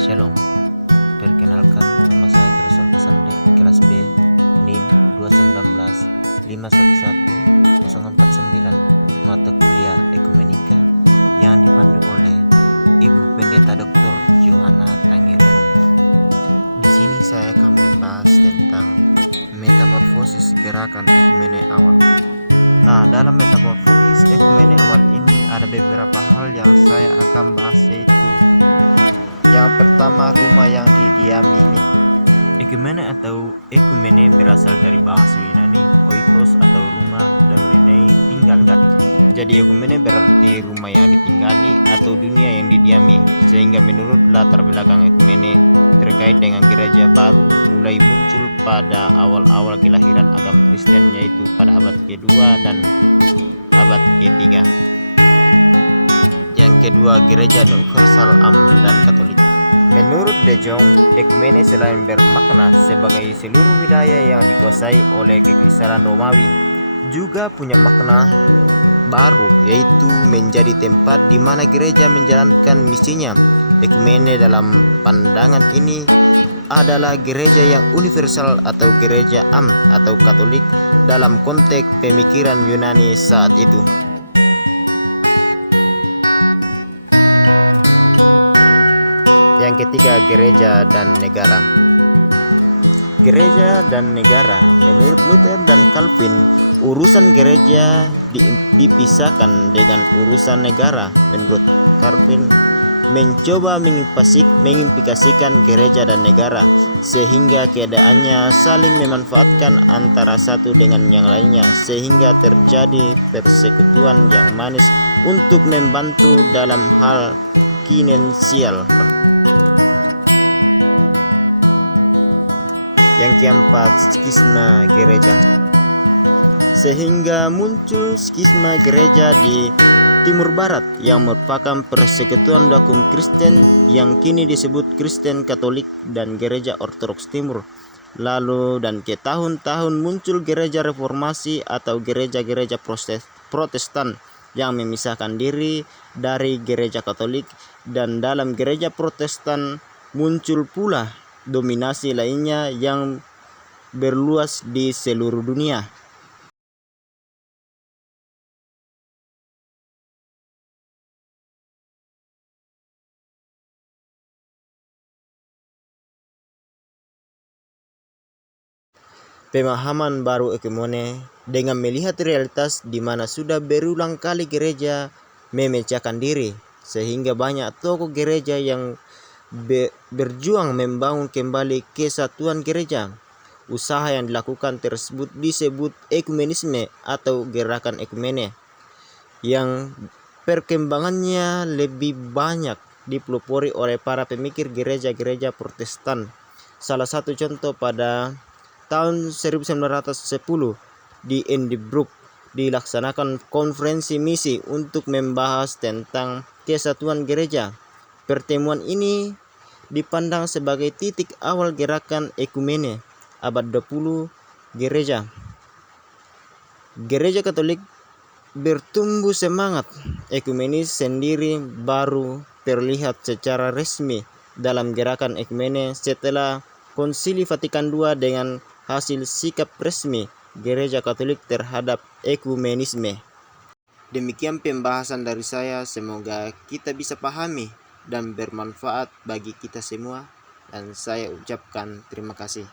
Shalom, perkenalkan nama saya Gerson Sambil Kerasme NIM 219511049 mata kuliah Ekumenika yang dipandu oleh Ibu Pendeta Dr. Yumana Tangira. Di sini saya akan membahas tentang metamorfosis gerakan ekumene awal. Nah, dalam metamorfosis ekumene awal ini ada beberapa hal yang saya akan bahas, yaitu yang pertama, rumah yang didiami. Ekumene atau ekumene berasal dari bahasa Yunani oikos atau rumah ditinggalkan. Jadi ekumene berarti rumah yang ditinggali atau dunia yang didiami, sehingga menurut latar belakang ekumene terkait dengan gereja baru mulai muncul pada awal-awal kelahiran agama Kristen, yaitu pada abad kedua dan abad ketiga. Yang kedua, gereja universal dan Katolik. Menurut De Jong, ekumene selain bermakna sebagai seluruh wilayah yang dikuasai oleh Kekaisaran Romawi, juga punya makna baru, yaitu menjadi tempat di mana gereja menjalankan misinya. Ekumene dalam pandangan ini adalah gereja yang universal atau gereja am atau Katolik dalam konteks pemikiran Yunani saat itu. Yang ketiga, gereja dan negara. Gereja dan negara. Menurut Luther dan Calvin, urusan gereja dipisahkan dengan urusan negara. Menurut Calvin, mencoba mengimplikasikan gereja dan negara sehingga keadaannya saling memanfaatkan antara satu dengan yang lainnya, sehingga terjadi persekutuan yang manis untuk membantu dalam hal finansial. Yang keempat, skisma gereja. Sehingga muncul skisma gereja di Timur Barat yang merupakan persekutuan dogma Kristen yang kini disebut Kristen Katolik dan Gereja Ortodoks Timur. Lalu dan ke tahun-tahun muncul gereja reformasi atau gereja-gereja Protestan yang memisahkan diri dari gereja Katolik, dan dalam gereja Protestan muncul pula dominasi lainnya yang berluas di seluruh dunia. Pemahaman baru ekumene dengan melihat realitas di mana sudah berulang kali gereja memecahkan diri, sehingga banyak tokoh gereja yang berjuang membangun kembali kesatuan gereja. Usaha yang dilakukan tersebut disebut ekumenisme atau gerakan ekumene, yang perkembangannya lebih banyak dipelopori oleh para pemikir gereja-gereja Protestan. Salah satu contoh, pada tahun 1910 di Edinburgh dilaksanakan konferensi misi untuk membahas tentang kesatuan gereja. Pertemuan ini dipandang sebagai titik awal gerakan ekumene abad 20 gereja. Gereja Katolik bertumbuh semangat ekumenis sendiri baru terlihat secara resmi dalam gerakan ekumene setelah Konsili Vatikan II dengan hasil sikap resmi Gereja Katolik terhadap ekumenisme. Demikian pembahasan dari saya, semoga kita bisa pahami dan bermanfaat bagi kita semua, dan saya ucapkan terima kasih.